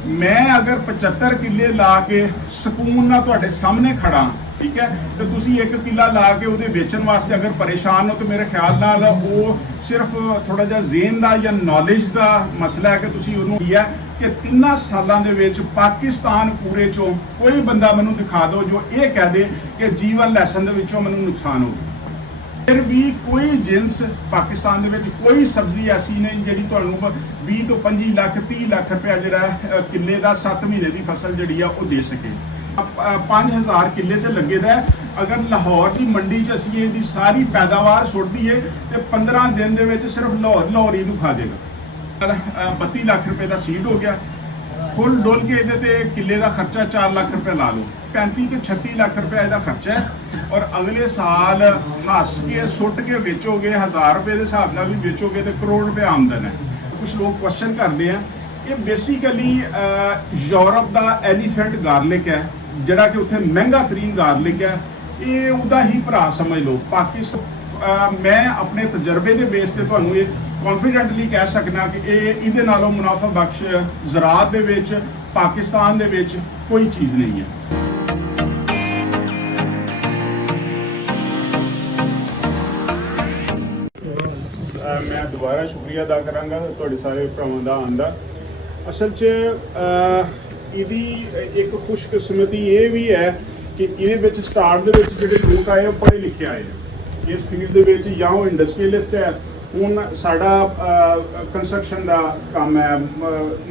मैं अगर 75 किले ला के ਸਕੂਨ ਨਾਲ ਤੁਹਾਡੇ ਸਾਹਮਣੇ ਖੜਾ, ठीक है, तो तुसी एक किला ला के ਉਹਦੇ ਵੇਚਣ ਵਾਸਤੇ अगर परेशान हो तो मेरे ख्याल नाल वो सिर्फ थोड़ा जिहा ज़ेन ਦਾ ਜਾਂ नॉलेज ਦਾ मसला है कि तुसी ਉਹਨੂੰ ਕੀ ਹੈ कि 3 ਸਾਲਾਂ ਦੇ ਵਿੱਚ ਪਾਕਿਸਤਾਨ ਪੂਰੇ ਚੋਂ ਕੋਈ ਬੰਦਾ ਮੈਨੂੰ ਦਿਖਾ ਦਿਓ ਜੋ ਇਹ ਕਹਿ ਦੇ ਕਿ ਜੀਵਨ ਲੈਸਨ ਦੇ ਵਿੱਚੋਂ ਮੈਨੂੰ ਨੁਕਸਾਨ ਹੋ। फिर भी कोई जिन्स पाकिस्तान कोई सब्जी ऐसी नहीं जी 20 तो 25 लाख 30 लाख रुपया जो किले का 7 महीने की फसल जी दे सके। 5000 किले से लगे दा है। अगर लाहौर की मंडी च असीं इहदी सारी पैदावार सुट दईए तो 15 दिन दे विच सिर्फ लाहौर ही खा देगा। 32 लाख रुपए का सीड हो गया, फुल डुल के ये किले का खर्चा 4 लाख रुपए ला लो, 35 तो 36 लाख रुपया इसका खर्चा है। और अगले साल हस के सुट के बेचोगे 1000 रुपए के हिसाब से भी बेचोगे तो करोड़ रुपए आमदन है। कुछ लोग क्वेश्चन करते हैं, ये बेसिकली यूरोप का एलीफेंट गार्लिक है जोड़ा कि उत्थे महंगा तरीन गार्लिक है, ये उदा ही भरा समझ लो। पाकिस्तान मैं अपने तजर्बे के बेस से तुहानूं ये कॉन्फिडेंटली कह सकना कि ये नालों मुनाफा बख्श ज़राअत दे विच पाकिस्तान दे विच कोई चीज़ नहीं है। मैं दोबारा शुक्रिया अदा करांगा तुहाडे सारे भरावां दा आंदा। असल च इहदी एक खुशकिस्मती ये भी है कि इहदे विच स्टार्ट दे विच जिहड़े लोग आए वो पढ़े लिखे आए हैं इस फील्ड दे विच, जां वो इंडस्ट्रीयलिस्ट है। हुण साडा कंस्ट्रक्शन का काम है,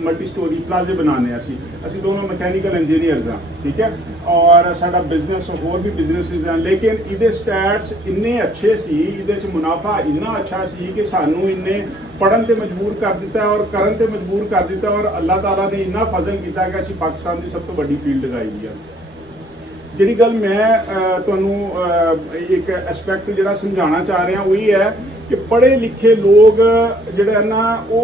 मल्टी स्टोरी प्लाजे बनाने असी दोनों मैकेनिकल इंजीनियर्स हाँ, ठीक है, और साडा बिजनेस होर भी बिजनेसिस हैं। लेकिन इहदे स्टैट्स इन्ने अच्छे सी, इहदे च मुनाफा इन्ना अच्छा सी कि सानू इन्ने पढ़न ते मजबूर कर दिता और करन ते मजबूर कर दिता। और अल्लाह ताला ने इन्ना फजल किया कि असी पाकिस्तान की सब तो बड़ी फील्ड लगाई दी है। जिहड़ी गल मैं तुहानूं एक एस्पैक्ट जिहड़ा समझाना चाह रहा वही है कि पढ़े लिखे लोग जिहड़े ना वो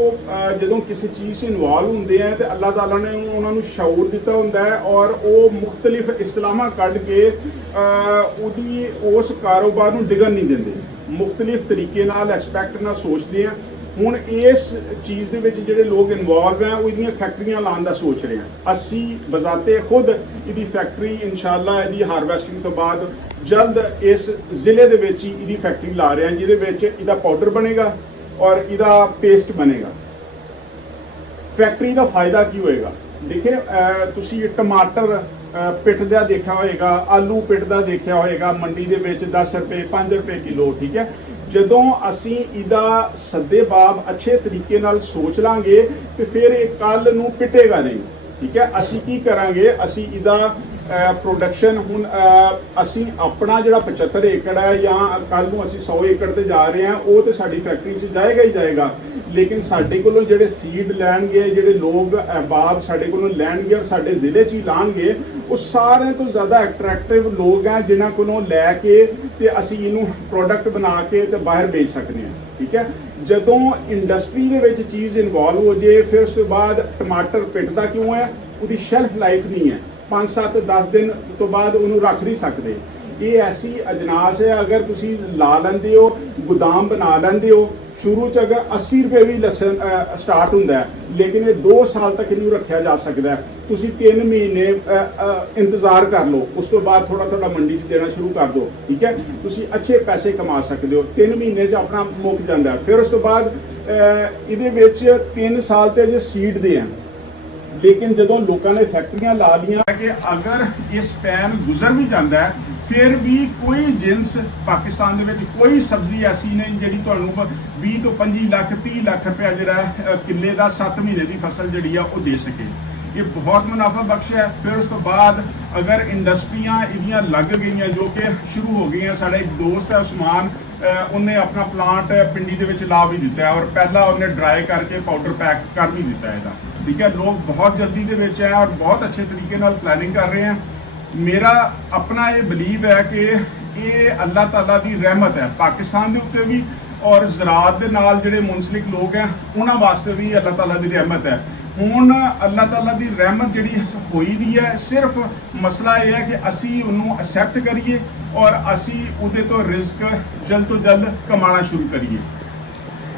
जदों किसी चीज़ से इन्वॉल्व होंदे हैं तो अल्लाह ताला ने उन्होंने शऊर दिता हुंदा है और वो मुख्तलिफ इस्लामां कढ के उहदी उस कारोबार नूं डिगन नहीं दिंदे, मुख्तलिफ तरीके नाल एस्पैक्ट नाल सोचते हैं। हुण इस चीज़ दे विच जिहड़े लोग इन्वॉल्व हैं वो इहदियां फैक्ट्रियां लाने का सोच रहे हैं। असी बजाते खुद इहदी फैक्ट्री इंशाअल्लाह इहदी हारवैस्टिंग तो बाद जल्द इस जिले दे विच ही इहदी फैक्ट्री ला रहे हैं जिहदे विच इहदा पाउडर बनेगा और इहदा पेस्ट बनेगा। फैक्ट्री का फायदा की होएगा, देखिए तुसी टमाटर पिट दा देखा होएगा, आलू पिट दा देखा होएगा मंडी दे विच 10 रुपए 5 रुपए किलो, ठीक है। जदों असी इहदा सद्देबाब अच्छे तरीके नाल सोच लांगे तो फिर ये कल नूं पिटेगा नहीं, ठीक है। असी की करांगे, असी इहदा प्रोडक्शन हुण असी अपना जिहड़ा 75 एकड़ है या कल नूं असी 100 एकड़ ते जा रहे हैं वो तो साडी फैक्ट्री च जाएगा ही जाएगा। लेकिन साडे कोलों जिहड़े सीड लैणगे, जिहड़े लोग अहबाब साडे कोलों लैणगे और साडे जिले च ही लाणगे, वो सारे तो ज़्यादा अट्रैक्टिव लोग हैं जिन्हां कोलों लैके ते असी इहनूं प्रोडक्ट बना के ते बाहर बेच सकते हैं, ठीक है। जदों इंडस्ट्री दे विच चीज़ इन्वॉल्व हो जाए फिर उस तो बाद टमाटर पिटदा क्यों है, उसकी शेल्फ लाइफ नहीं है, 5 7 10 दिन तो बाद उन्होंने रख नहीं सकते। ये ऐसी अजनास है अगर तुसी ला लेंदे हो, गोदाम बना लेंदे हो, शुरू च अगर 80 रुपए भी लसन स्टार्ट होंदा है लेकिन ये 2 साल तक इनू रखा जा सकता है। तुसी 3 महीने इंतजार कर लो, उस तो बाद थोड़ा थोड़ा मंडी से देना शुरू कर दो, ठीक है। तुसी अच्छे पैसे कमा सकते हो, 3 महीने च अपना मुक जाता है। फिर उस तो बाद इहदे विच 3 साल ते जे सीड दे हैं। लेकिन जदों लोगों ने फैक्ट्रियां ला लिया कि अगर ये स्पैन गुजर भी जाता है फिर भी कोई जिन्स पाकिस्तान दे विच कोई सब्जी ऐसी नहीं जी 20 तो 25 लाख 30 लाख रुपया जो किले का 7 महीने की फसल जी दे सके। ये बहुत मुनाफा बख्श है। फिर उस तो बाद अगर इंडस्ट्रियां इहदियां लग गई जो कि शुरू हो गई हैं, साढ़ा एक दोस्त है उस्मान, उन्हें अपना प्लांट पिंडी दे विच ला भी दिता है और पहला उन्हें ड्राई करके पाउडर पैक कर भी दिता है इसका, ठीक है। लोग बहुत जल्दी दे विच है और बहुत अच्छे तरीके नाल प्लानिंग कर रहे हैं। मेरा अपना ये बिलीव है कि ये अल्लाह ताला की रहमत है पाकिस्तान के उत्ते भी और ज़राअत दे नाल जिहड़े मुंसलिक लोग हैं उन्हां वास्ते भी अल्लाह ताला की रहमत है। हुण अल्लाह ताला की रहमत जिहड़ी होई दी है, सिर्फ मसला यह है कि असी उन्होंने एक्सैप्ट करिए और असी उहदे तो रिस्क जल्द तो जल्द कमाना शुरू करिए।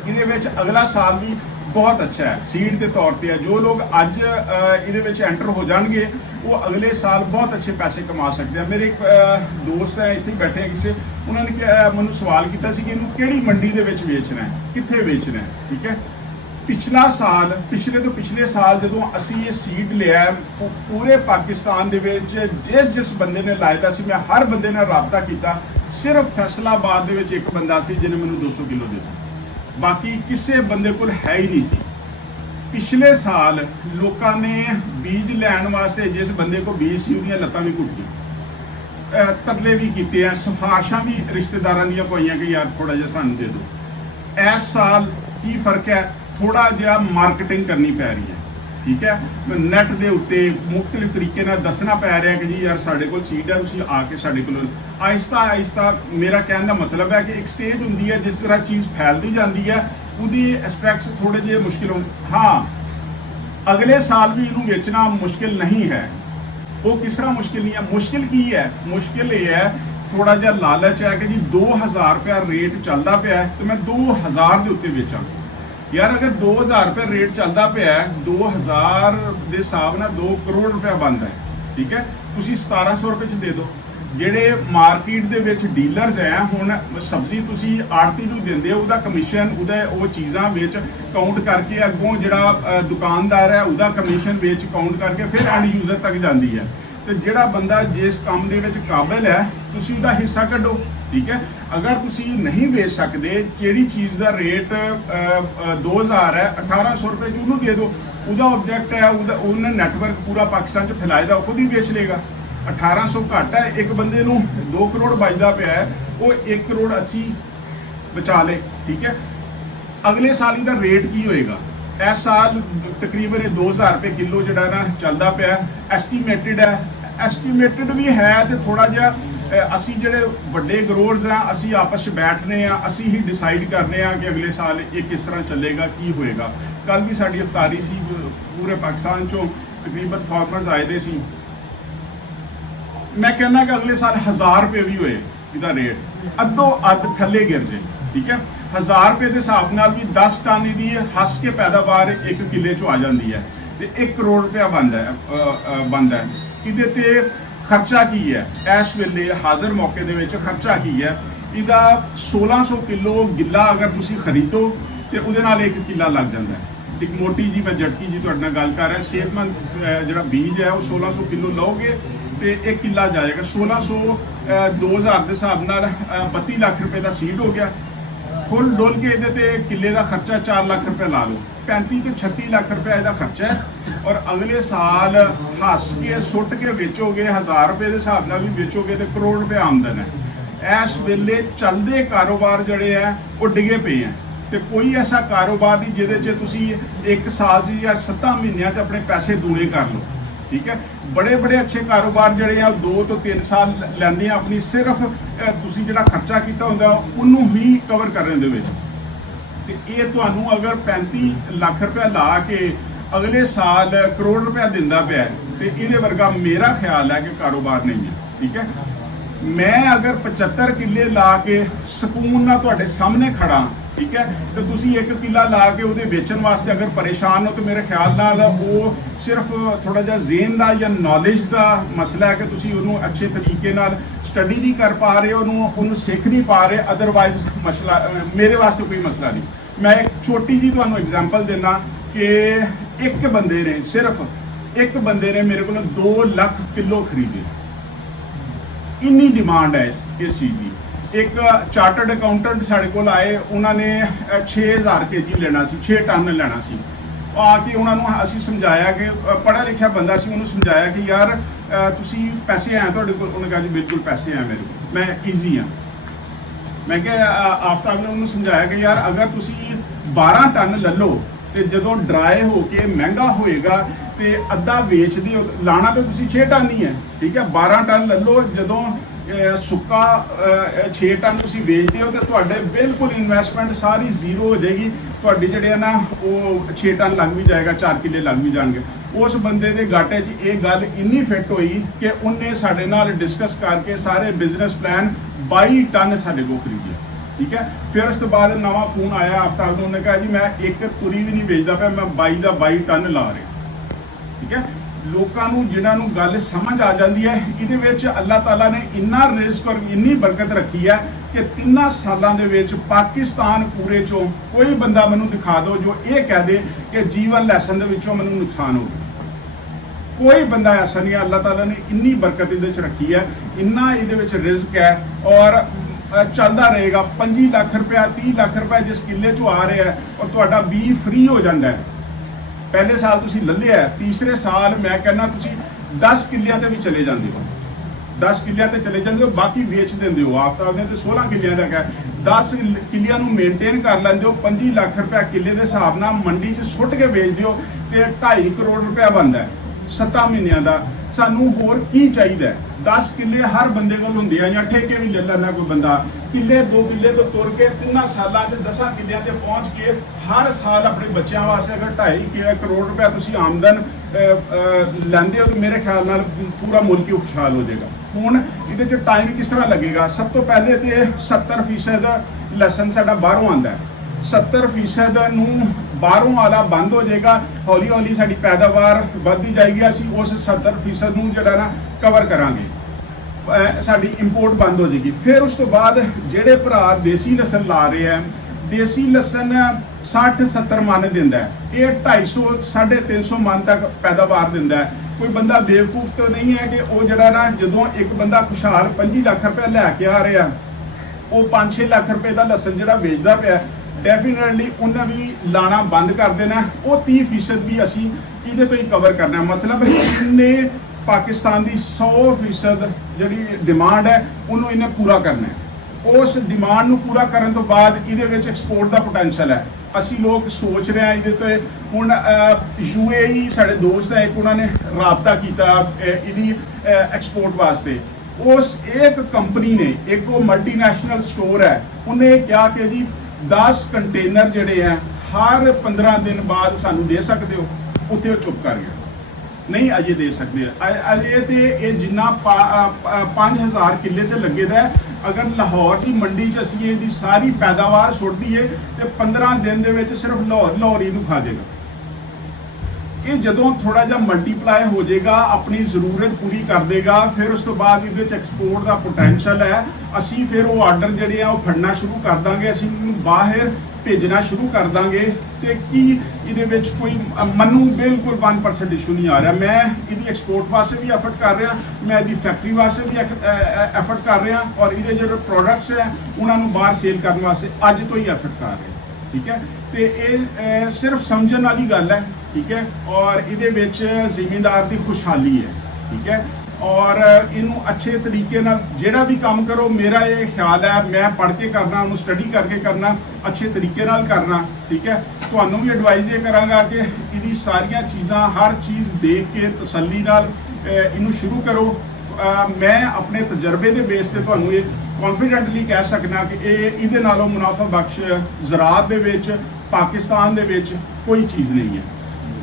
इहदे विच अगला साल भी ਬਹੁਤ ਅੱਛਾ ਹੈ, ਸੀਡ ਦੇ ਤੌਰ ਤੇ ਹੈ। ਜੋ ਲੋਕ ਅੱਜ ਇਹਦੇ ਵਿੱਚ ਐਂਟਰ ਹੋ ਜਾਣਗੇ ਉਹ ਅਗਲੇ ਸਾਲ ਬਹੁਤ ਅੱਛੇ ਪੈਸੇ ਕਮਾ ਸਕਦੇ ਆ। ਮੇਰੇ ਇੱਕ ਦੋਸਤ ਹੈ, ਇੱਥੇ ਬੈਠੇ ਆ ਕਿਸੇ, ਉਹਨਾਂ ਨੇ ਮੈਨੂੰ ਸਵਾਲ ਕੀਤਾ ਸੀ ਕਿ ਇਹਨੂੰ ਕਿਹੜੀ ਮੰਡੀ ਦੇ ਵਿੱਚ ਵੇਚਣਾ ਹੈ, ਕਿੱਥੇ ਵੇਚਣਾ ਹੈ। ਠੀਕ ਹੈ, ਪਿਛਲਾ ਸਾਲ, ਪਿਛਲੇ ਤੋਂ ਪਿਛਲੇ ਸਾਲ ਜਦੋਂ ਅਸੀਂ ਇਹ ਸੀਡ ਲਿਆ, ਪੂਰੇ ਪਾਕਿਸਤਾਨ ਦੇ ਵਿੱਚ ਜਿਸ ਬੰਦੇ ਨੇ ਲਾਇਆ ਤਾਂ ਸੀ, ਮੈਂ ਹਰ ਬੰਦੇ ਨਾਲ ਰਾਬਤਾ ਕੀਤਾ। ਸਿਰਫ ਫੈਸਲਾਬਾਦ ਦੇ ਵਿੱਚ ਇੱਕ ਬੰਦਾ ਸੀ ਜਿਹਨੇ ਮੈਨੂੰ 200 ਕਿਲੋ ਦਿੱਤਾ, ਬਾਕੀ ਕਿਸੇ ਬੰਦੇ ਕੋਲ ਹੈ ਹੀ ਨਹੀਂ ਸੀ। ਪਿਛਲੇ ਸਾਲ ਲੋਕਾਂ ਨੇ ਬੀਜ ਲੈਣ ਵਾਸਤੇ, ਜਿਸ ਬੰਦੇ ਕੋਲ ਬੀਜ ਸੀ ਉਹਦੀਆਂ ਲੱਤਾਂ ਵੀ ਘੁੱਟ ਗਈਆਂ, ਤਰਲੇ ਵੀ ਕੀਤੇ ਆ, ਸਿਫਾਰਸ਼ਾਂ ਵੀ ਰਿਸ਼ਤੇਦਾਰਾਂ ਦੀਆਂ ਪਾਈਆਂ ਕਿ ਯਾਰ ਥੋੜਾ ਜਿਹਾ ਸਾਨੂੰ ਦੇ ਦਿਓ। ਇਸ ਸਾਲ ਕੀ ਫਰਕ ਹੈ, ਥੋੜਾ ਜਿਹਾ ਮਾਰਕੀਟਿੰਗ ਕਰਨੀ ਪੈ ਰਹੀ ਹੈ। ਠੀਕ ਹੈ, ਨੈਟ ਦੇ ਉੱਤੇ ਮੁxtਲਿਫ ਤਰੀਕੇ ਨਾਲ ਦੱਸਣਾ ਪੈ ਰਿਹਾ ਕਿ ਜੀ ਯਾਰ ਸਾਡੇ ਕੋਲ ਸੀਡ ਹੈ, ਤੁਸੀਂ ਆ ਕੇ ਸਾਡੇ ਕੋਲ ਆਹਿਸਤਾ ਆਹਿਸਤਾ। ਮੇਰਾ ਕਹਿਣ ਦਾ ਮਤਲਬ ਹੈ ਕਿ ਇੱਕ ਸਟੇਜ ਹੁੰਦੀ ਹੈ, ਜਿਸ ਤਰ੍ਹਾਂ ਚੀਜ਼ ਫੈਲਦੀ ਜਾਂਦੀ ਹੈ ਉਹਦੀ ਐਸਪੈਕਟਸ ਥੋੜੇ ਜਿਹੇ ਮੁਸ਼ਕਿਲ ਹੁੰਦੇ। ਹਾਂ, ਅਗਲੇ ਸਾਲ ਵੀ ਇਹਨੂੰ ਵੇਚਣਾ ਮੁਸ਼ਕਿਲ ਨਹੀਂ ਹੈ। ਉਹ ਕਿਸ ਤਰ੍ਹਾਂ ਮੁਸ਼ਕਿਲ ਨਹੀਂ ਹੈ? ਮੁਸ਼ਕਿਲ ਕੀ ਹੈ? ਮੁਸ਼ਕਿਲ ਇਹ ਹੈ, ਥੋੜਾ ਜਿਹਾ ਲਾਲਚ ਹੈ ਕਿ ਜੀ 2000 ਰੁਪਇਆ ਰੇਟ ਚੱਲਦਾ ਪਿਆ ਹੈ ਤੇ ਮੈਂ 2000 ਦੇ ਉੱਤੇ ਵੇਚਾਂ। ਯਾਰ ਅਗਰ 2000 ਰੁਪਏ ਰੇਟ ਚੱਲਦਾ ਪਿਆ ਹੈ, 2000 ਦੇ ਹਿਸਾਬ ਨਾਲ 2 ਕਰੋੜ ਰੁਪਇਆ ਬਣਦਾ ਹੈ। ਠੀਕ ਹੈ, ਤੁਸੀਂ 1700 ਰੁਪਏ ਚ ਦੇ ਦਿਓ। ਜਿਹੜੇ ਮਾਰਕੀਟ ਦੇ ਵਿੱਚ ਡੀਲਰਸ ਹੈ, ਹੁਣ ਸਬਜ਼ੀ ਤੁਸੀਂ ਆੜਤੀ ਨੂੰ ਦਿੰਦੇ ਹੋ, ਉਹਦਾ ਕਮਿਸ਼ਨ, ਉਹਦਾ ਉਹ ਚੀਜ਼ਾਂ ਵਿੱਚ ਕਾਊਂਟ ਕਰਕੇ ਅੱਗੋਂ ਜਿਹੜਾ ਦੁਕਾਨਦਾਰ ਹੈ ਉਹਦਾ ਕਮਿਸ਼ਨ ਵਿੱਚ ਕਾਊਂਟ ਕਰਕੇ ਫਿਰ ਐਂਡ ਯੂਜ਼ਰ ਤੱਕ ਜਾਂਦੀ ਹੈ। ਤੇ ਜਿਹੜਾ ਬੰਦਾ ਜਿਸ ਕੰਮ ਦੇ ਵਿੱਚ ਕਾਬਿਲ ਹੈ ਤੁਸੀਂ ਉਹਦਾ ਹਿੱਸਾ ਕੱਢੋ। ਠੀਕ ਹੈ, ਅਗਰ ਤੁਸੀਂ ਨਹੀਂ ਵੇਚ ਸਕਦੇ, ਜਿਹੜੀ ਚੀਜ਼ ਦਾ ਰੇਟ 2000 ਹੈ, 1800 ਰੁਪਏ ਚ ਉਹਨੂੰ ਦੇ ਦਿਓ। ਉਹਦਾ ਆਬਜੈਕਟ ਹੈ, ਉਹਨੇ ਨੈਟਵਰਕ ਪੂਰਾ ਪਾਕਿਸਤਾਨ ਚ ਫੈਲਾਇਆ, ਉਹ ਖੁਦ ਹੀ ਵੇਚ ਲੇਗਾ। 1800 ਘੱਟ ਹੈ, ਇੱਕ ਬੰਦੇ ਨੂੰ 2 ਕਰੋੜ ਬਚਦਾ ਪਿਆ ਹੈ, ਉਹ 1 ਕਰੋੜ 80 ਬਚਾ ਲੇ। ਠੀਕ ਹੈ, ਅਗਲੇ ਸਾਲ ਇਹਦਾ ਰੇਟ ਕੀ ਹੋਏਗਾ? ਇਸ ਸਾਲ ਤਕਰੀਬਨ 2000 ਰੁਪਏ ਕਿਲੋ ਜਿਹੜਾ ਨਾ ਚੱਲਦਾ ਪਿਆ, ਐਸਟੀਮੇਟਿਡ ਹੈ। ਐਸਟੀਮੇਟਿਡ ਵੀ ਹੈ ਤੇ ਥੋੜਾ ਜਿਹਾ ਅਸੀਂ ਜਿਹੜੇ ਵੱਡੇ ਗਰੋਅਰਸ ਆ, ਅਸੀਂ ਆਪਸ 'ਚ ਬੈਠਨੇ ਆ, ਅਸੀਂ ਹੀ ਡਿਸਾਈਡ ਕਰਨੇ ਆ ਕਿ ਅਗਲੇ ਸਾਲ ਇਹ ਕਿਸ ਤਰ੍ਹਾਂ ਚੱਲੇਗਾ, ਕੀ ਹੋਏਗਾ। ਕੱਲ ਵੀ ਸਾਡੀ ਇਫਤਾਰੀ ਸੀ, ਪੂਰੇ ਪਾਕਿਸਤਾਨ 'ਚੋਂ ਤਕਰੀਬਨ ਫਾਰਮਰਸ ਆਏ ਦੇ ਸੀ। ਮੈਂ ਕਹਿੰਦਾ ਕਿ ਅਗਲੇ ਸਾਲ 1000 ਰੁਪਏ ਵੀ ਹੋਏ ਇਹਦਾ ਰੇਟ, ਅੱਧੋ ਅੱਧ ਥੱਲੇ ਗਿਰ ਜੇ। ਠੀਕ ਹੈ, 1000 ਰੁਪਏ ਦੇ ਹਿਸਾਬ ਨਾਲ ਵੀ 10 ਟਨ ਇਹਦੀ ਹੱਸ ਕੇ ਪੈਦਾਵਾਰ 1 ਕਿੱਲੇ 'ਚੋਂ ਆ ਜਾਂਦੀ ਹੈ ਤੇ 1 ਕਰੋੜ ਰੁਪਇਆ ਬਣਦਾ ਹੈ। ਇਹਦੇ ਤੇ ਖਰਚਾ ਕੀ ਹੈ? ਇਸ ਵੇਲੇ ਹਾਜ਼ਰ ਮੌਕੇ ਦੇ ਵਿੱਚ ਖਰਚਾ ਕੀ ਹੈ? ਇਹਦਾ 1600 ਕਿਲੋ ਗਿੱਲਾ ਅਗਰ ਤੁਸੀਂ ਖਰੀਦੋ ਤੇ ਉਹਦੇ ਨਾਲ 1 ਕਿੱਲਾ ਲੱਗ ਜਾਂਦਾ ਹੈ। ਇੱਕ ਮੋਟੀ ਜੀ ਮੈਂ ਝਟਕੀ ਜੀ ਤੁਹਾਡੇ ਨਾਲ ਗੱਲ ਕਰ ਰਿਹਾ, ਸਿਹਤਮੰਦ ਜਿਹੜਾ ਬੀਜ ਹੈ ਉਹ 1600 ਕਿਲੋ ਲਓਗੇ ਤੇ 1 ਕਿੱਲਾ ਜਾਏਗਾ। 1600 2000 ਦੇ ਹਿਸਾਬ ਨਾਲ 32 ਲੱਖ ਰੁਪਏ ਦਾ ਸੀਡ ਹੋ ਗਿਆ। ਫੁੱਲ ਡੋਲ ਕੇ ਇਹਦੇ ਤੇ ਕਿੱਲੇ ਦਾ ਖਰਚਾ 4 ਲੱਖ ਰੁਪਏ ਲਾ ਲਓ, 35 ਤੋਂ 36 ਲੱਖ ਰੁਪਏ ਇਹਦਾ ਖਰਚਾ ਹੈ। ਔਰ ਅਗਲੇ ਸਾਲ ਹੱਸ ਕੇ ਸੁੱਟ ਕੇ ਵੇਚੋਗੇ, 1000 ਰੁਪਏ ਦੇ ਹਿਸਾਬ ਨਾਲ ਵੀ ਵੇਚੋਗੇ ਤੇ ਕਰੋੜ ਰੁਪਏ ਆਮਦਨ ਹੈ। ਇਸ ਵੇਲੇ ਚੱਲਦੇ ਕਾਰੋਬਾਰ ਜਿਹੜੇ ਆ ਉਹ ਡਿੱਗੇ ਪਏ ਆ ਤੇ ਕੋਈ ਐਸਾ ਕਾਰੋਬਾਰ ਨਹੀਂ ਜਿਹਦੇ 'ਚ ਤੁਸੀਂ 1 ਸਾਲ 'ਚ ਜਾਂ 7 ਮਹੀਨਿਆਂ 'ਚ ਆਪਣੇ ਪੈਸੇ ਦੂਣੇ ਕਰ ਲਓ। ਠੀਕ ਹੈ, ਬੜੇ ਅੱਛੇ ਕਾਰੋਬਾਰ ਜਿਹੜੇ ਆ 2 ਤੋਂ 3 ਸਾਲ ਲੈਂਦੇ ਆ ਆਪਣੀ, ਸਿਰਫ ਤੁਸੀਂ ਜਿਹੜਾ ਖਰਚਾ ਕੀਤਾ ਹੁੰਦਾ ਉਹਨੂੰ ਹੀ ਕਵਰ ਕਰਨ ਦੇ ਵਿੱਚ। ਤੇ ਇਹ ਤੁਹਾਨੂੰ ਅਗਰ 35 ਲੱਖ ਰੁਪਏ ਲਾ ਕੇ ਅਗਲੇ ਸਾਲ ਕਰੋੜ ਰੁਪਏ ਦਿੰਦਾ ਪਿਆ ਤੇ ਇਹਦੇ ਵਰਗਾ ਮੇਰਾ ਖਿਆਲ ਹੈ ਕਿ ਕਾਰੋਬਾਰ ਨਹੀਂ ਹੈ। ਠੀਕ ਹੈ, ਮੈਂ ਅਗਰ 75 ਕਿੱਲੇ ਲਾ ਕੇ ਸਕੂਨ ਨਾਲ ਤੁਹਾਡੇ ਸਾਹਮਣੇ ਖੜਾ, ਠੀਕ ਹੈ, ਤੇ ਤੁਸੀਂ 1 ਕਿੱਲਾ ਲਾ ਕੇ ਉਹਦੇ ਵੇਚਣ ਵਾਸਤੇ ਅਗਰ ਪਰੇਸ਼ਾਨ ਹੋ ਤਾਂ ਮੇਰੇ ਖਿਆਲ ਨਾਲ ਉਹ ਸਿਰਫ ਥੋੜਾ ਜਿਹਾ ਜ਼ੇਨ ਦਾ ਜਾਂ ਨੌਲੇਜ ਦਾ ਮਸਲਾ ਹੈ ਕਿ ਤੁਸੀਂ ਉਹਨੂੰ ਅੱਛੇ ਤਰੀਕੇ ਨਾਲ ਸਟੱਡੀ ਨਹੀਂ ਕਰ ਪਾ ਰਹੇ, ਉਹਨੂੰ ਸਿੱਖ ਨਹੀਂ ਪਾ ਰਹੇ। ਅਦਰਵਾਈਜ਼ ਮਸਲਾ ਮੇਰੇ ਵਾਸਤੇ ਕੋਈ ਮਸਲਾ ਨਹੀਂ। ਮੈਂ ਇੱਕ ਛੋਟੀ ਜੀ ਤੁਹਾਨੂੰ ਐਗਜ਼ਾਮਪਲ ਦੇਣਾ ਕਿ ਇੱਕ ਬੰਦੇ ਨੇ, ਸਿਰਫ ਇੱਕ ਬੰਦੇ ਨੇ ਮੇਰੇ ਕੋਲ 2 ਲੱਖ ਕਿਲੋ ਖਰੀਦੇ। ਇੰਨੀ ਡਿਮਾਂਡ ਹੈ ਇਸ ਚੀਜ਼ ਦੀ। ਇੱਕ ਚਾਰਟਰਡ ਅਕਾਊਂਟੈਂਟ ਸਾਡੇ ਕੋਲ ਆਏ, ਉਹਨਾਂ ਨੇ 6000 kg ਲੈਣਾ ਸੀ, 6 ਟਨ ਲੈਣਾ ਸੀ। ਆ ਕੇ ਉਹਨਾਂ ਨੂੰ ਅਸੀਂ ਸਮਝਾਇਆ ਕਿ ਪੜ੍ਹਿਆ ਲਿਖਿਆ ਬੰਦਾ ਸੀ, ਉਹਨੂੰ ਸਮਝਾਇਆ ਕਿ ਯਾਰ ਤੁਸੀਂ ਪੈਸੇ ਆ ਤੁਹਾਡੇ ਕੋਲ? ਉਹਨੇ ਕਿਹਾ ਜੀ ਬਿਲਕੁਲ ਪੈਸੇ ਆ ਮੇਰੇ ਕੋਲ, ਮੈਂ ਈਜ਼ੀ ਆ। ਮੈਂ ਕਿਹਾ ਆਫਤਾਬ ਨੇ ਉਹਨੂੰ ਸਮਝਾਇਆ ਕਿ ਯਾਰ ਅਗਰ ਤੁਸੀਂ 12 ਟਨ ਲੈ ਲਓ ਤੇ ਜਦੋਂ ਡਰਾਈ ਹੋ ਕੇ ਮਹਿੰਗਾ ਹੋਏਗਾ ਤੇ ਅੱਧਾ ਵੇਚਦੇ ਹੋ, ਲਾਣਾ ਤਾਂ ਤੁਸੀਂ 6 ਟਨ ਹੀ ਹੈ। ਠੀਕ ਹੈ, 12 ਟਨ ਲੈ ਲਓ, ਜਦੋਂ ਸੁੱਕਾ 6 ਟਨ ਤੁਸੀਂ ਵੇਚਦੇ ਹੋ ਤੇ ਤੁਹਾਡੇ ਬਿਲਕੁਲ ਇਨਵੈਸਟਮੈਂਟ ਸਾਰੀ ਜ਼ੀਰੋ ਹੋ ਜਾਏਗੀ। ਤੁਹਾਡੀ ਜਿਹੜੇ ਆ ਨਾ ਉਹ 6 ਟਨ ਲੱਗ ਵੀ ਜਾਏਗਾ, 4 ਕਿੱਲੇ ਲੱਗ ਵੀ ਜਾਣਗੇ। ਉਸ ਬੰਦੇ ਦੇ ਗਾਟੇ 'ਚ ਇਹ ਗੱਲ ਇੰਨੀ ਫਿੱਟ ਹੋਈ ਕਿ ਉਹਨੇ ਸਾਡੇ ਨਾਲ ਡਿਸਕਸ ਕਰਕੇ ਸਾਰੇ ਬਿਜ਼ਨਸ ਪਲਾਨ 22 ਟਨ ਸਾਡੇ ਕੋਲ ਖਰੀਦਿਆ। ਠੀਕ ਹੈ। ਫਿਰ ਉਸ ਤੋਂ ਬਾਅਦ ਨਵਾਂ ਫੋਨ ਆਇਆ ਆਫਤਾਬ ਨੂੰ, ਉਹਨੇ ਕਿਹਾ ਜੀ ਮੈਂ ਇੱਕ ਤੁਰੀ ਵੀ ਨਹੀਂ ਵੇਚਦਾ ਪਿਆ, ਮੈਂ 22 ਦਾ 22 ਟਨ ਲਾ ਰਿਹਾ। ਠੀਕ ਹੈ। ਲੋਕਾਂ ਨੂੰ ਜਿਨ੍ਹਾਂ ਨੂੰ ਗੱਲ ਸਮਝ ਆ ਜਾਂਦੀ ਹੈ, ਇਹਦੇ ਵਿੱਚ ਅੱਲਾਹ ਤਾਲਾ ਨੇ ਇੰਨਾ ਰਿਜ਼ਕ ਔਰ ਇੰਨੀ ਬਰਕਤ ਰੱਖੀ ਹੈ ਕਿ 3 ਸਾਲਾਂ ਦੇ ਵਿੱਚ ਪਾਕਿਸਤਾਨ ਪੂਰੇ ਚੋਂ ਕੋਈ ਬੰਦਾ ਮੈਨੂੰ ਦਿਖਾ ਦਿਓ ਜੋ ਇਹ ਕਹਿ ਦੇ ਕਿ ਜੀਵਨ ਲੈਸਨ ਦੇ ਵਿੱਚੋਂ ਮੈਨੂੰ ਨੁਕਸਾਨ ਹੋ ਗਿਆ। ਕੋਈ ਬੰਦਾ ਐਸਾ ਨਹੀਂ ਹੈ। ਅੱਲਾਹ ਤਾਲਾ ਨੇ ਇੰਨੀ ਬਰਕਤ ਇਹਦੇ ਵਿੱਚ ਰੱਖੀ ਹੈ, ਇੰਨਾ ਇਹਦੇ ਵਿੱਚ ਰਿਜ਼ਕ ਹੈ ਔਰ ਚੱਲਦਾ ਰਹੇਗਾ। 25 ਲੱਖ ਰੁਪਇਆ 30 ਲੱਖ ਰੁਪਇਆ ਜਿਸ ਕਿੱਲੇ ਚੋਂ ਆ ਰਿਹਾ ਹੈ ਔਰ ਤੁਹਾਡਾ ਬੀ ਫ੍ਰੀ ਹੋ ਜਾਂਦਾ ਹੈ। ਪਹਿਲੇ ਸਾਲ ਤੁਸੀਂ ਲੱਲਿਆ, ਤੀਸਰੇ ਸਾਲ ਮੈਂ ਕਹਿੰਦਾ ਤੁਸੀਂ 10 ਕਿੱਲਿਆਂ ਤੇ ਵੀ ਚਲੇ ਜਾਂਦੇ ਹੋ, 10 ਕਿੱਲਿਆਂ ਤੇ ਚਲੇ ਜਾਂਦੇ ਹੋ, ਬਾਕੀ ਵੇਚ ਦਿੰਦੇ ਹੋ। ਆਫਤਾਬ ਨੇ ਤੇ 16 ਕਿੱਲਿਆਂ ਦਾ ਹੈ, 10 ਕਿੱਲਿਆਂ ਨੂੰ ਮੇਨਟੇਨ ਕਰ ਲੈਂਦੇ ਹੋ। 25 ਲੱਖ ਰੁਪਇਆ ਕਿੱਲੇ ਦੇ ਹਿਸਾਬ ਨਾਲ ਮੰਡੀ 'ਚ ਸੁੱਟ ਕੇ ਵੇਚ ਦਿਓ ਤੇ 2.5 ਕਰੋੜ ਰੁਪਇਆ ਬਣਦਾ ਹੈ 7 ਮਹੀਨਿਆਂ ਦਾ। ਸਾਨੂੰ ਹੋਰ ਕੀ ਚਾਹੀਦਾ? 10 ਕਿੱਲੇ ਹਰ ਬੰਦੇ ਕੋਲ ਹੁੰਦੇ ਆ, ਜਾਂ ਠੇਕੇ ਵੀ ਲੈ ਲੈਂਦਾ ਕੋਈ ਬੰਦਾ। ਕਿੱਲੇ 2 ਕਿੱਲੇ ਤੋਂ ਤੁਰ ਕੇ 3 ਸਾਲਾਂ 'ਚ 10 ਕਿੱਲਿਆਂ ਤੇ ਪਹੁੰਚ ਕੇ ਹਰ ਸਾਲ ਆਪਣੇ ਬੱਚਿਆਂ ਵਾਸਤੇ ਅਗਰ 2.5 ਕਰੋੜ ਰੁਪਇਆ ਤੁਸੀਂ ਆਮਦਨ ਲੈਂਦੇ ਹੋ ਤਾਂ ਮੇਰੇ ਖਿਆਲ ਨਾਲ ਪੂਰਾ ਮੁਲਕ ਹੀ ਖੁਸ਼ਹਾਲ ਹੋ ਜਾਏਗਾ। ਹੁਣ ਇਹਦੇ 'ਚ ਟਾਈਮ ਕਿਸ ਤਰ੍ਹਾਂ ਲੱਗੇਗਾ? ਸਭ ਤੋਂ ਪਹਿਲੇ ਤੇ 70% ਲੈਸਨ ਸਾਡਾ ਬਾਹਰੋਂ ਆਉਂਦਾ ਹੈ। 70% ਨੂੰ ਬਾਹਰੋਂ ਵਾਲਾ ਬੰਦ ਹੋ ਜਾਏਗਾ। ਹੌਲੀ ਹੌਲੀ ਸਾਡੀ ਪੈਦਾਵਾਰ ਵੱਧਦੀ ਜਾਏਗੀ, ਅਸੀਂ ਉਸ 70% ਨੂੰ ਜਿਹੜਾ ਨਾ ਕਵਰ ਕਰਾਂਗੇ। ਸਾਡੀ ਇੰਪੋਰਟ ਬੰਦ ਹੋ ਜਾਏਗੀ। ਫਿਰ ਉਸ ਤੋਂ ਬਾਅਦ ਜਿਹੜੇ ਭਰਾ ਦੇਸੀ ਲਸਣ ਲਾ ਰਹੇ ਆ, ਦੇਸੀ ਲਸਣ 60-70 ਮਣ ਦਿੰਦਾ ਹੈ, ਇਹ 250 350 ਮਣ ਤੱਕ ਪੈਦਾਵਾਰ ਦਿੰਦਾ ਹੈ। ਕੋਈ ਬੰਦਾ ਬੇਵਕੂਫ ਤਾਂ ਨਹੀਂ ਹੈ ਕਿ ਉਹ ਜਿਹੜਾ ਨਾ ਜਦੋਂ ਇੱਕ ਬੰਦਾ ਖੁਸ਼ਹਾਲ 25 ਲੱਖ ਰੁਪਏ ਲੈ ਕੇ ਆ ਰਿਹਾ, ਉਹ 5-6 ਲੱਖ ਰੁਪਏ ਦਾ ਲਸਣ ਜਿਹੜਾ ਵੇਚਦਾ ਪਿਆ, ਡੈਫੀਨੇਟਲੀ ਉਹਨਾਂ ਵੀ ਲਾਣਾ ਬੰਦ ਕਰ ਦੇਣਾ। ਉਹ 30% ਵੀ ਅਸੀਂ ਇਹਦੇ ਤੋਂ ਹੀ ਕਵਰ ਕਰਨਾ। ਮਤਲਬ ਇਹਨੇ ਪਾਕਿਸਤਾਨ ਦੀ 100% ਜਿਹੜੀ ਡਿਮਾਂਡ ਹੈ ਉਹਨੂੰ ਇਹਨੇ ਪੂਰਾ ਕਰਨਾ ਹੈ। ਉਸ ਡਿਮਾਂਡ ਨੂੰ ਪੂਰਾ ਕਰਨ ਤੋਂ ਬਾਅਦ ਇਹਦੇ ਵਿੱਚ ਐਕਸਪੋਰਟ ਦਾ ਪੋਟੈਂਸ਼ੀਅਲ ਹੈ। ਅਸੀਂ ਲੋਕ ਸੋਚ ਰਹੇ ਹਾਂ ਇਹਦੇ ਤੇ। ਹੁਣ UAE ਸਾਡੇ ਦੋਸਤ ਹੈ, ਇੱਕ ਉਹਨਾਂ ਨੇ ਰਾਬਤਾ ਕੀਤਾ ਇਹਦੀ ਐਕਸਪੋਰਟ ਵਾਸਤੇ। ਉਸ ਇੱਕ ਕੰਪਨੀ ਨੇ, ਇੱਕ ਉਹ ਮਲਟੀਨੈਸ਼ਨਲ ਸਟੋਰ ਹੈ, ਉਹਨੇ ਕਿਹਾ ਕਿ ਜੀ 10 ਕੰਟੇਨਰ ਜਿਹੜੇ ਹੈ ਹਰ 15 ਦਿਨ ਬਾਅਦ ਸਾਨੂੰ ਦੇ ਸਕਦੇ ਹੋ। ਉੱਥੇ ਉਹ ਚੁੱਪ ਕਰ ਗਿਆ, ਨਹੀਂ ਅਜੇ ਦੇ ਸਕਦੇ। ਅਜੇ ਤੇ ਇਹ ਜਿੰਨਾ 5000 ਕਿੱਲੇ ਤੇ ਲੱਗੇ ਦਾ, ਅਗਰ ਲਾਹੌਰ ਦੀ ਮੰਡੀ 'ਚ ਅਸੀਂ ਇਹਦੀ ਸਾਰੀ ਪੈਦਾਵਾਰ ਸੁੱਟ ਦਈਏ ਤੇ 15 ਦਿਨ ਦੇ ਵਿੱਚ ਸਿਰਫ ਲਾਹੌਰ ਹੀ ਨੂੰ ਖਾ ਜਾਏਗਾ। ਇਹ ਜਦੋਂ ਥੋੜਾ ਜਿਹਾ ਮਲਟੀਪਲਾਈ ਹੋ ਜਾਏਗਾ, ਆਪਣੀ ਜ਼ਰੂਰਤ ਪੂਰੀ ਕਰ ਦੇਗਾ, ਫਿਰ ਉਸ ਤੋਂ ਬਾਅਦ ਇਹਦੇ 'ਚ ਐਕਸਪੋਰਟ ਦਾ ਪੋਟੈਂਸ਼ੀਅਲ ਹੈ। ਅਸੀਂ ਫਿਰ ਉਹ ਆਰਡਰ ਜਿਹੜੇ ਆ ਉਹ ਫੜਨਾ ਸ਼ੁਰੂ ਕਰ ਦਾਂਗੇ, ਅਸੀਂ ਇਹਨੂੰ ਬਾਹਰ ਭੇਜਣਾ ਸ਼ੁਰੂ ਕਰ ਦਾਂਗੇ। ਤੇ ਕੀ ਇਹਦੇ ਵਿੱਚ ਕੋਈ ਮੈਨੂੰ ਬਿਲਕੁਲ 1% ਇਸ਼ੂ ਨਹੀਂ ਆ ਰਿਹਾ। ਮੈਂ ਇਹਦੀ ਐਕਸਪੋਰਟ ਵਾਸਤੇ ਵੀ ਐਫਰਟ ਕਰ ਰਿਹਾ, ਮੈਂ ਇਹਦੀ ਫੈਕਟਰੀ ਵਾਸਤੇ ਵੀ ਐਫਰਟ ਕਰ ਰਿਹਾ, ਔਰ ਇਹਦੇ ਜਿਹੜੇ ਪ੍ਰੋਡਕਟਸ ਹੈ ਉਹਨਾਂ ਨੂੰ ਬਾਹਰ ਸੇਲ ਕਰਨ ਵਾਸਤੇ ਅੱਜ ਤੋਂ ਹੀ ਐਫਰਟ ਕਰ ਰਿਹਾ। ਠੀਕ ਹੈ। ਤੇ ਇਹ ਸਿਰਫ ਸਮਝਣ ਵਾਲੀ ਗੱਲ ਹੈ। ਠੀਕ ਹੈ। ਔਰ ਇਹਦੇ ਵਿੱਚ ਜ਼ਿਮੀਂਦਾਰ ਦੀ ਖੁਸ਼ਹਾਲੀ ਹੈ। ਠੀਕ ਹੈ। ਔਰ ਇਹਨੂੰ ਅੱਛੇ ਤਰੀਕੇ ਨਾਲ ਜਿਹੜਾ ਵੀ ਕੰਮ ਕਰੋ, ਮੇਰਾ ਇਹ ਖਿਆਲ ਹੈ ਮੈਂ ਪੜ੍ਹ ਕੇ ਕਰਨਾ, ਉਹਨੂੰ ਸਟੱਡੀ ਕਰਕੇ ਕਰਨਾ, ਅੱਛੇ ਤਰੀਕੇ ਨਾਲ ਕਰਨਾ। ਠੀਕ ਹੈ। ਤੁਹਾਨੂੰ ਵੀ ਐਡਵਾਈਜ਼ ਇਹ ਕਰਾਂਗਾ ਕਿ ਇਹਦੀ ਸਾਰੀਆਂ ਚੀਜ਼ਾਂ, ਹਰ ਚੀਜ਼ ਦੇਖ ਕੇ ਤਸੱਲੀ ਨਾਲ ਇਹਨੂੰ ਸ਼ੁਰੂ ਕਰੋ। ਮੈਂ ਆਪਣੇ ਤਜਰਬੇ ਦੇ ਬੇਸ ਤੇ ਤੁਹਾਨੂੰ ਇਹ ਕੌਨਫੀਡੈਂਟਲੀ ਕਹਿ ਸਕਦਾ ਕਿ ਇਹਦੇ ਨਾਲੋਂ ਮੁਨਾਫਾ ਬਖਸ਼ ਜ਼ਰਾਅਤ ਦੇ ਵਿੱਚ ਪਾਕਿਸਤਾਨ ਦੇ ਵਿੱਚ ਕੋਈ ਚੀਜ਼ ਨਹੀਂ ਹੈ।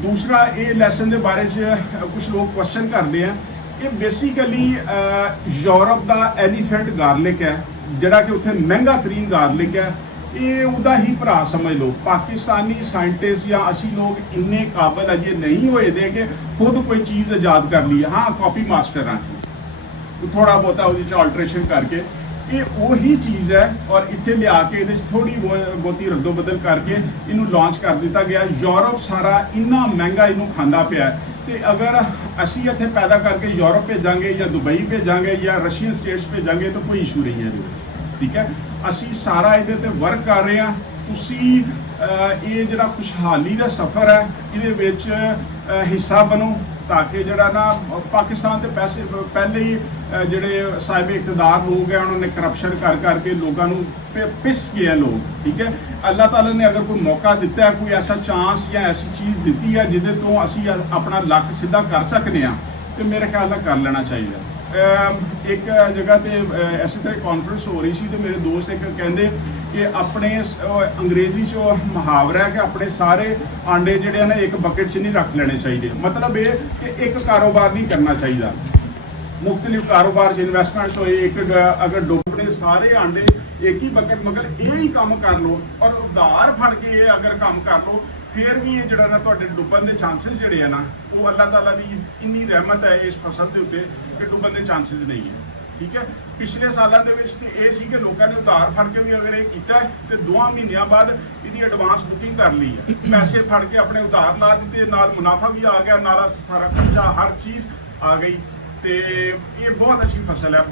ਦੂਸਰਾ, ਇਹ ਲੈਸਨ ਦੇ ਬਾਰੇ 'ਚ ਕੁਝ ਲੋਕ ਕੁਐਸਚਨ ਕਰਦੇ ਆ। ਇਹ ਬੇਸਿਕਲੀ ਯੂਰਪ ਦਾ ਐਲੀਫੈਂਟ ਗਾਰਲਿਕ ਹੈ, ਜਿਹੜਾ ਕਿ ਉੱਥੇ ਮਹਿੰਗਾ ਤਰੀਨ ਗਾਰਲਿਕ ਹੈ। ਇਹ ਉਹਦਾ ਹੀ ਭਰਾ ਸਮਝ ਲਓ। ਪਾਕਿਸਤਾਨੀ ਸਾਇੰਟਿਸਟ ਜਾਂ ਅਸੀਂ ਲੋਕ ਇੰਨੇ ਕਾਬਲ ਅਜੇ ਨਹੀਂ ਹੋਏ ਦੇ ਕਿ ਖੁਦ ਕੋਈ ਚੀਜ਼ ਇਜਾਦ ਕਰ ਲਈਏ। ਹਾਂ, ਕਾਪੀ ਮਾਸਟਰ ਹਾਂ ਅਸੀਂ, ਥੋੜਾ ਬਹੁਤਾ ਉਹਦੇ 'ਚ ਆਲਟਰੇਸ਼ਨ ਕਰਕੇ। ਇਹ ਉਹੀ ਚੀਜ਼ ਹੈ ਔਰ ਇੱਥੇ ਲਿਆ ਕੇ ਇਹਦੇ 'ਚ ਥੋੜੀ ਬਹੁਤੀ ਰੱਦੋ ਬਦਲ ਕਰਕੇ ਇਹਨੂੰ ਲਾਂਚ ਕਰ ਦਿੱਤਾ ਗਿਆ। ਯੂਰਪ ਸਾਰਾ ਇੰਨਾ ਮਹਿੰਗਾ ਇਹਨੂੰ ਖਾਂਦਾ ਪਿਆ, ਤੇ ਅਗਰ ਅਸੀਂ ਇੱਥੇ ਪੈਦਾ ਕਰਕੇ ਯੂਰਪ ਭੇਜਾਂਗੇ ਜਾਂ ਦੁਬਈ ਭੇਜਾਂਗੇ ਜਾਂ ਰਸ਼ੀਅਨ ਸਟੇਟਸ ਭੇਜਾਂਗੇ ਤਾਂ ਕੋਈ ਇਸ਼ੂ ਨਹੀਂ ਹੈ ਇਹਦੇ ਵਿੱਚ। ਠੀਕ ਹੈ। ਅਸੀਂ ਸਾਰਾ ਇਹਦੇ ਤੇ ਵਰਕ ਕਰ ਰਹੇ ਹਾਂ। ਤੁਸੀਂ ਇਹ ਜਿਹੜਾ ਖੁਸ਼ਹਾਲੀ ਦਾ ਸਫ਼ਰ ਹੈ ਇਹਦੇ ਵਿੱਚ ਹਿੱਸਾ ਬਣੋ, ਤਾਂ ਕਿ ਜਿਹੜਾ ਨਾ ਪਾਕਿਸਤਾਨ ਦੇ ਪੈਸੇ ਪਹਿਲੇ ਹੀ ਜਿਹੜੇ ਸਾਹਿਬ ਇਕਤਦਾਰ ਲੋਕ ਹੈ ਉਹਨਾਂ ਨੇ ਕਰਪਸ਼ਨ ਕਰ ਕਰਕੇ ਲੋਕਾਂ ਨੂੰ ਪਿਸ ਗਏ ਲੋਕ। ਠੀਕ ਹੈ। ਅੱਲਾਹ ਤਾਲਾ ਨੇ ਅਗਰ ਕੋਈ ਮੌਕਾ ਦਿੱਤਾ ਹੈ, ਕੋਈ ਐਸਾ ਚਾਂਸ ਜਾਂ ਐਸੀ ਚੀਜ਼ ਦਿੱਤੀ ਹੈ ਜਿਹਦੇ ਤੋਂ ਅਸੀਂ ਆਪਣਾ ਲੱਕ ਸਿੱਧਾ ਕਰ ਸਕਦੇ ਹਾਂ, ਤੇ ਮੇਰੇ ਖਿਆਲ ਨਾਲ ਕਰ ਲੈਣਾ ਚਾਹੀਦਾ। ਇੱਕ ਜਗ੍ਹਾ ਤੇ ਐਸੀ ਤਰ੍ਹਾਂ ਕਾਨਫਰੰਸ ਹੋ ਰਹੀ ਸੀ ਤੇ ਮੇਰੇ ਦੋਸਤ ਇੱਕ ਕਹਿੰਦੇ ਕਿ ਆਪਣੇ ਅੰਗਰੇਜ਼ੀ 'ਚ ਮੁਹਾਵਰਾ ਹੈ ਕਿ ਆਪਣੇ ਸਾਰੇ ਆਂਡੇ ਜਿਹੜੇ ਆ ਨਾ ਇੱਕ ਬਕਟ 'ਚ ਨਹੀਂ ਰੱਖ ਲੈਣੇ ਚਾਹੀਦੇ। ਮਤਲਬ ਇਹ ਕਿ ਇੱਕ ਕਾਰੋਬਾਰ ਨਹੀਂ ਕਰਨਾ ਚਾਹੀਦਾ। मुख्तलिफ कारोबार च इन्वेस्टमेंट्स होए एक अगर डुबने सारे आंडे एक ही बकेट मगर यही काम कर लो और उधार फड़ के ये अगर काम कर लो फिर भी ये जड़ा ना तुहाडे डुबन के चांसेस जड़े है ना वो अल्लाह ताला की इन्नी रहमत है इस फसल के उत्ते कि डुबन के चांसेस नहीं है। ठीक है, पिछले सालों के लोगों ने उधार फड़ के भी अगर ये किया है तो 2 महीनों बाद इसकी एडवांस बुकिंग कर ली है, पैसे फड़ के अपने उधार ला दिते, नाल मुनाफा भी आ गया, नाल सारा खर्चा हर चीज़ आ गई। तो ये बहुत अच्छी फसल है।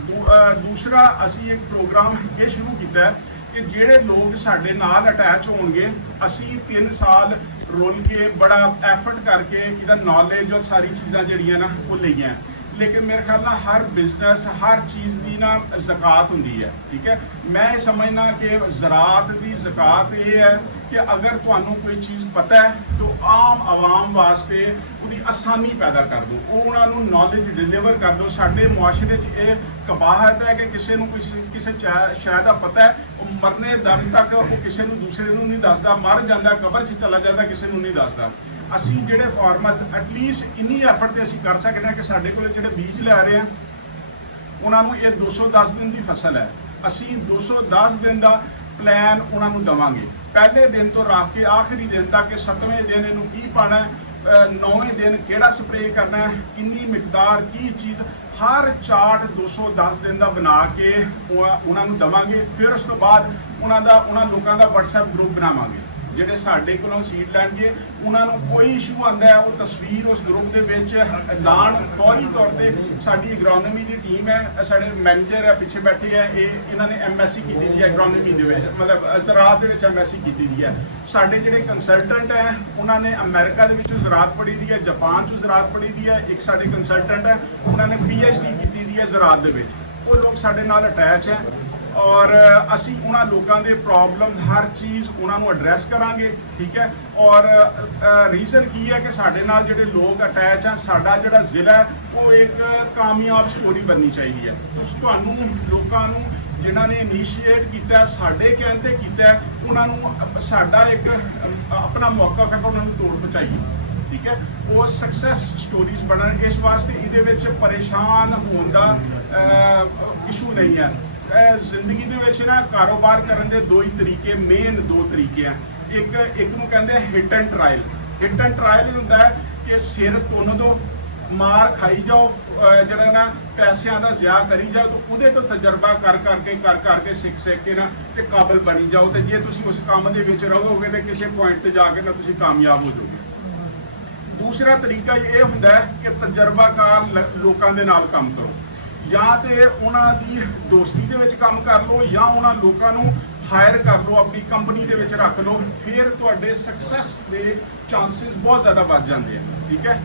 दूसरा असी एक प्रोग्राम ये शुरू किया है कि जेड़े लोग साडे नाल अटैच होणगे असी 3 साल रुल के बड़ा एफर्ट करके इहदा नॉलेज और सारी चीज़ां जिहड़ियां ना वो लईआं। लेकिन मेरे ख्याल नाल हर बिजनेस हर चीज़ की ना ज़कात होंदी है। ठीक है, मैं समझना कि ज़रात की ज़कात ये है कि अगर तुहानू कोई चीज़ पता है तो आम आवाम वास्ते उसकी आसानी पैदा कर दो, उन्होंने नॉलेज डिलीवर कर दो। साडे मुआशरे च ये कबाहत है कि किसी नू किसी शय का पता है वो मरने दम तक वो किसी नू दूसरे नू नहीं दसदा, मर जाता कबर च चला जाता किसी नू नहीं दसदा। असी जेडे फार्मर्स एटलीस्ट इन्नी एफर्ट तो असी कर सकते हैं कि साडे कोल जेडे बीज लै रहे हैं उन्होंने ये 210 दिन की फसल है, असी 210 दिन का प्लान उन्होंने देवांगे, पहले दिन तो रख के आखिरी दिन तक कि 7वें दिन इनू की पाना है, 9वें दिन केड़ा स्प्रे करना है, कितनी मिकदार की चीज़ हर चार्ट 210 दिन का बना के उन्होंने देवांगे। फिर उस तो बाद उन्होंने लोगों का WhatsApp ग्रुप बनावांगे ਜਿਹੜੇ ਸਾਡੇ ਕੋਲੋਂ ਸੀਡ ਲੈਣਗੇ, ਉਹਨਾਂ ਨੂੰ ਕੋਈ ਇਸ਼ੂ ਆਉਂਦਾ ਹੈ ਉਹ ਤਸਵੀਰ ਉਸ ਗਰੁੱਪ ਦੇ ਵਿੱਚ ਐਲਾਨ ਫੌਰੀ ਤੌਰ ਤੇ ਸਾਡੀ ਐਗਰੋਨੋਮੀ ਦੀ ਟੀਮ ਹੈ, ਸਾਡੇ ਮੈਨੇਜਰ ਹੈ ਪਿੱਛੇ ਬੈਠੇ ਹੈ, ਇਹਨਾਂ ਨੇ MSc ਕੀਤੀ ਦੀ ਹੈ ਐਗਰੋਨੋਮੀ ਦੇ ਵਿੱਚ, ਮਤਲਬ ਜ਼ਰਾਤ ਦੇ ਵਿੱਚ MSc ਕੀਤੀ ਦੀ ਹੈ। ਸਾਡੇ ਜਿਹੜੇ ਕੰਸਲਟੈਂਟ ਹੈ ਉਹਨਾਂ ਨੇ ਅਮਰੀਕਾ ਦੇ ਵਿੱਚ ਜ਼ਰਾਤ ਪੜ੍ਹੀ ਦੀ ਹੈ, ਜਾਪਾਨ 'ਚ ਜ਼ਰਾਤ ਪੜ੍ਹੀ ਦੀ ਹੈ, ਇੱਕ ਸਾਡੇ ਕੰਸਲਟੈਂਟ ਹੈ ਉਹਨਾਂ ਨੇ PhD ਕੀਤੀ ਦੀ ਹੈ ਜ਼ਰਾਤ ਦੇ ਵਿੱਚ, ਉਹ ਲੋਕ ਸਾਡੇ ਨਾਲ ਅਟੈਚ ਹੈ। और असी उन्होंने लोगों के प्रॉब्लम हर चीज़ उन्होंने एड्रैस करांगे। ठीक है, और रीज़न की है कि साडे नाल जिहड़े लोग अटैच हैं, साडा जिहड़ा ज़िला है वो एक कामयाब स्टोरी बननी चाहिए। तुहानूं लोकां नूं जिन्हां ने इनीशिएट किया साडे कहण ते किया उन्होंने साडा एक अपना मौका है कि उन्होंने तोड़ पहुँचाइए। ठीक है, वो सक्सैस स्टोरीज बनन, इस वास्ते इहदे विच परेशान होने का इशू नहीं है। जिंदगी दे विच ना कारोबार करने के 2 ही तरीके, मेन 2 तरीके हैं। एक नूं कहंदे hit and trial. Hit and trial हुंदा है कि सिर तुन दो, मार खाई जाओ, जिहड़ा ना पैसों का ज़िया करी जाओ, तो उहदे तो तजर्बा कर करके सिख के ना ते काबिल बनी जाओ, तो जे तुसीं उस काम दे विच रहोगे तो किसी पॉइंट ते जाके ना तुसीं कामयाब हो जाओगे। दूसरा तरीका ये हुंदा है कि तजर्बाकार लोकां दे नाल काम करो, या तो उन्होंने दोस्ती के विच काम कर लो या उन्होंने लोगों को हायर कर लो, अपनी कंपनी के विच रख लो, फिर तुहाडे सक्सैस के चांसेस बहुत ज़्यादा बढ़ जाते हैं। ठीक है,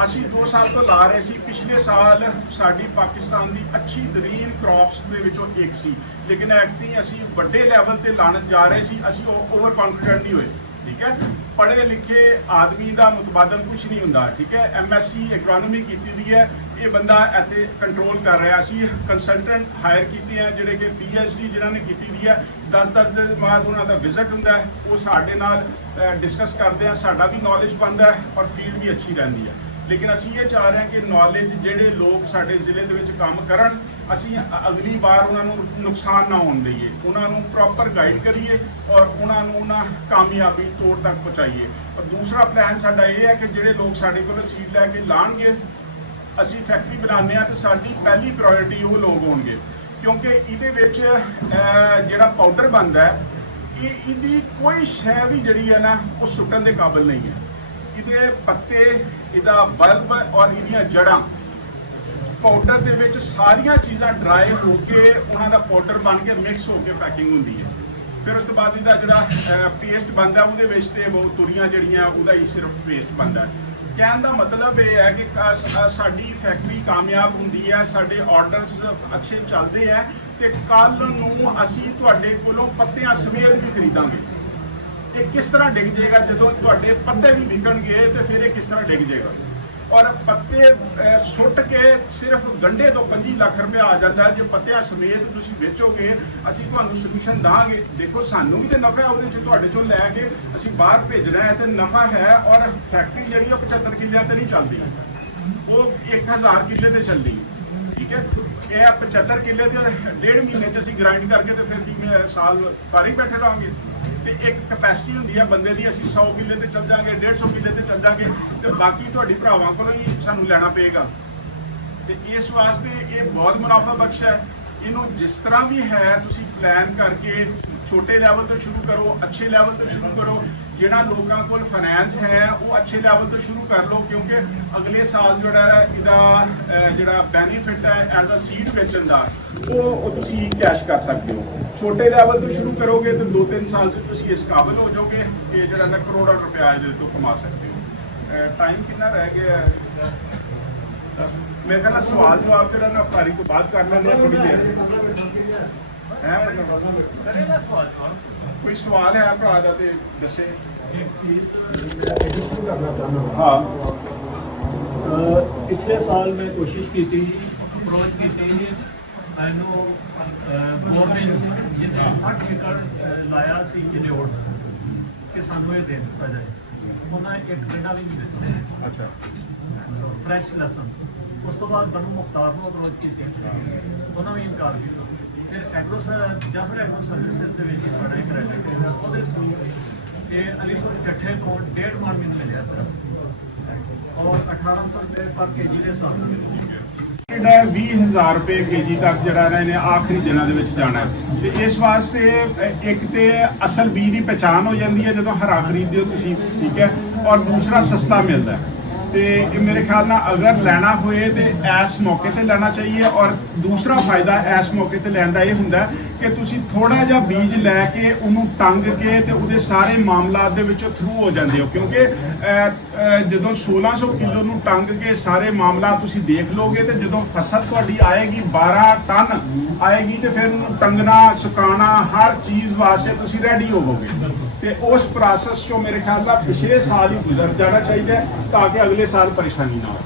असी 2 साल तो ला रहे सी, पिछले साल साडी पाकिस्तान की अच्छी तरीन क्रॉप्स के विचों एक सी, लेकिन एक्टिंग असी बड़े लैवल पर लाने जा रहे सी, असी ओवर कॉन्फिडेंट नहीं हुए। ठीक है, पढ़े लिखे आदमी का मुतबादल कुछ नहीं होंदा। ठीक है, MSc एग्रोनॉमी की दी है, ये बंदा इत्थे कंट्रोल कर रहा है। असी कंसलटेंट हायर किए हैं जिहड़े कि PhD जिन्होंने की दी है, 10-10 दिन बाद उन्होंने विजिट होंदा है, वो साडे नाल डिस्कस करते हैं, साडा भी नॉलेज बनता है और फील्ड भी अच्छी रहती है। लेकिन असी ये चाह रहे हैं कि नॉलेज जिहड़े लोग साडे जिले दे विच काम करन, असी अगली बार उन्होंने नुकसान ना होने दईए, उन्होंने प्रॉपर गाइड करिए और उन्होंने ना कामयाबी तौर तक पहुँचाइए। और दूसरा प्लान साडा ये है कि जिहड़े लोग साडे कोल सीड लैके लाणगे, असी फैक्ट्री बनाने हैं तो साडी पहली प्रायोरिटी वो लोग होंगे, क्योंकि इहदे विच जिहड़ा पाउडर बनता है ये इहदी कोई शै भी जिहड़ी है ना वो सुट्टण दे काबिल नहीं है। इहदे पत्ते, इहदा बल्ब और इहदियां जड़ां पाउडर दे विच सारियां चीज़ां ड्राई होके उन्हां दा पाउडर बन के मिक्स होके पैकिंग हुंदी है। फिर उस तो बाद इहदा जिहड़ा पेस्ट बनता है उहदे विच ते वो तुरियां जिहड़ियां उहदा ही सिर्फ पेस्ट बनता है। कहने का मतलब ये है कि साडी फैक्ट्री कामयाब होंदी है, साडे ऑर्डर्स अच्छे चलते हैं कि कल नूं असीं तुहाडे कोलों पत्तियां समेत भी खरीदांगे। ये किस तरह डिग जाएगा जो तुहाडे पत्ते भी विकणगे, तो फिर ये किस तरह डिग जाएगा। और पत्ते सुट के सिर्फ गंढे तो 25 लाख रुपया आ जाता है, जो पत्तियां समेत तुसीं बेचोगे असीं तुहानूं सोल्यूशन दांगे। देखो सानूं भी तो नफा है, उहदे च तुहाडे चों लैके असीं बाहर भेजना है तो नफा है। और फैक्ट्री जिहड़ी 75 किल्लियां ते नहीं चलदी, वो 1000 किल्ले ते चलदी। ठीक है। ये 75 किले ਦੇ 1.5 ਮਹੀਨੇ ਚ ਅਸੀਂ ਗ੍ਰਾਈਂਡ ਕਰਕੇ ਤੇ ਫਿਰ ਕੀ ਮੈਂ ਸਾਲ ਫਾਰੀ ਬੈਠੇ ਰਹਾਂਗੇ। ਤੇ ਇੱਕ ਕਪੈਸਿਟੀ ਹੁੰਦੀ ਹੈ ਬੰਦੇ ਦੀ, ਅਸੀਂ 100 ਕਿਲੇ ਤੇ ਚੱਲ ਜਾਾਂਗੇ, 150 ਕਿਲੇ ਤੇ ਚੱਲ ਜਾਾਂਗੇ, ਤੇ ਬਾਕੀ ਤੁਹਾਡੀ ਭਰਾਵਾਂ ਕੋਲੋਂ ਹੀ ਸਾਨੂੰ ਲੈਣਾ ਪਏਗਾ। ਤੇ ਇਸ ਵਾਸਤੇ ਇਹ ਬਹੁਤ ਮੁਨਾਫਾ ਬਖਸ਼ ਹੈ। ਇਹਨੂੰ ਜਿਸ ਤਰ੍ਹਾਂ ਵੀ ਹੈ ਤੁਸੀਂ ਪਲਾਨ ਕਰਕੇ ਛੋਟੇ ਲੈਵਲ ਤੋਂ ਸ਼ੁਰੂ ਕਰੋ, ਅੱਛੇ ਲੈਵਲ ਤੋਂ ਸ਼ੁਰੂ ਕਰੋ। ਜਿਹੜਾ ਲੋਕਾਂ ਕੋਲ ਫਾਈਨੈਂਸ ਹੈ ਉਹ ਅੱਛੇ ਲੈਵਲ ਤੋਂ ਸ਼ੁਰੂ ਕਰ ਲਓ, ਕਿਉਂਕਿ ਅਗਲੇ ਸਾਲ ਜਿਹੜਾ ਹੈ ਇਹਦਾ ਜਿਹੜਾ ਬੈਨੀਫਿਟ ਹੈ ਐਜ਼ ਅ ਸੀਡ ਵੇਚਣ ਦਾ ਉਹ ਤੁਸੀਂ ਕੈਸ਼ ਕਰ ਸਕਦੇ ਹੋ। ਛੋਟੇ ਲੈਵਲ ਤੋਂ ਸ਼ੁਰੂ ਕਰੋਗੇ ਤਾਂ 2-3 ਸਾਲ 'ਚ ਤੁਸੀਂ ਇਸ ਕਾਬਿਲ ਹੋ ਜਾਓਗੇ ਕਿ ਜਿਹੜਾ ਨਾ ਕਰੋੜਾਂ ਰੁਪਇਆ ਇਹਦੇ ਤੋਂ ਕਮਾ ਸਕਦੇ ਹੋ। ਟਾਈਮ ਕਿੰਨਾ ਰਹਿ ਗਿਆ ਹੈ? ਮੇਰੇ ਖਿਆਲ ਨਾਲ ਸਵਾਲ ਜਵਾਬ ਜਿਹੜਾ ਨਾ ਅਫਤਾਰੀ ਤੋਂ ਬਾਅਦ ਕਰ ਲੈਂਦੇ ਆ ਥੋੜੀ ਦੇਰ ਹੈ। ਕੋਈ ਸਵਾਲ ਹੈ ਭਰਾ ਦਾ ਤੇ ਦੱਸੇ। हाँ पिछले साल मैं कोशिश की थी, अप्रोच की थी मैनू गवर्नमेंट जिन्हें 60 एकड़ लाया सी जलोड़ कि सानू ये दे दिता जाए, उन्हें एक डंडा भी नहीं दिता। अच्छा फ्रैश लसन। उस तो बाद बनू मुख्तार को अप्रोच की थी, उन्होंने भी इनकार किया। फिर एग्रो जाफर एग्रो सर्विसिज के साढ़ा एक क्रेडिट है वो थ्रू ये अलीपुर इकट्ठे को 1.5 मन में मिले सर और 1800 रुपये पर के जी के हिसाब ਨਾਲ ਜਿਹੜਾ 20,000 ਰੁਪਏ ਕੇਜੀ ਤੱਕ ਜਿਹੜਾ ਨਾ ਇਹਨੇ ਆਖਰੀ ਦਿਨਾਂ ਦੇ ਵਿੱਚ ਜਾਣਾ ਹੈ। ਤੇ ਇਸ ਵਾਸਤੇ ਇੱਕ ਤੇ ਅਸਲ ਬੀਜ ਦੀ ਪਛਾਣ ਹੋ ਜਾਂਦੀ ਹੈ ਜਦੋਂ ਹਰਾ ਖਰੀਦਦੇ ਹੋ ਤੁਸੀਂ, ਠੀਕ ਹੈ, ਔਰ ਦੂਸਰਾ ਸਸਤਾ ਮਿਲਦਾ ਹੈ। ਤੇ ਇਹ ਮੇਰੇ ਖਿਆਲ ਨਾਲ ਅਗਰ ਲੈਣਾ ਹੋਏ ਤੇ ਇਸ ਮੌਕੇ ਤੇ ਲੈਣਾ ਚਾਹੀਏ। ਔਰ ਦੂਸਰਾ ਫਾਇਦਾ ਇਸ ਮੌਕੇ ਤੇ ਲੈਣ ਦਾ ਇਹ ਹੁੰਦਾ ਕਿ ਤੁਸੀਂ ਥੋੜਾ ਜਿਹਾ ਬੀਜ ਲੈ ਕੇ ਉਹਨੂੰ ਟੰਗ ਕੇ ਤੇ ਉਹਦੇ ਸਾਰੇ ਮਾਮਲਾਤ ਦੇ ਵਿੱਚੋਂ ਥਰੂ ਹੋ ਜਾਂਦੇ ਹੋ, ਕਿਉਂਕਿ ਜਦੋਂ 1600 ਕਿਲੋ ਨੂੰ ਟੰਗ ਕੇ ਸਾਰੇ ਮਾਮਲਾਤ ਤੁਸੀਂ ਦੇਖ ਲੋਗੇ ਤੇ ਜਦੋਂ ਫਸਲ ਤੁਹਾਡੀ ਆਏਗੀ 12 ਟਨ ਆਏਗੀ ਤੇ ਫਿਰ ਉਹਨੂੰ ਟੰਗਣਾ, ਸੁਕਾਉਣਾ, ਹਰ ਚੀਜ਼ ਵਾਸਤੇ ਤੁਸੀਂ ਰੈਡੀ ਹੋਵੋਗੇ। ਤੇ ਉਸ ਪ੍ਰੋਸੈਸ ਚੋਂ ਮੇਰੇ ਖਿਆਲ ਨਾਲ ਪਿਛਲੇ ਸਾਲ ਹੀ ਗੁਜ਼ਰ ਜਾਣਾ ਚਾਹੀਦਾ ਤਾਂ ਕਿ ਅਗਲੇ ਸਾਲ ਪਰੇਸ਼ਾਨੀ ਨਾ ਹੋ।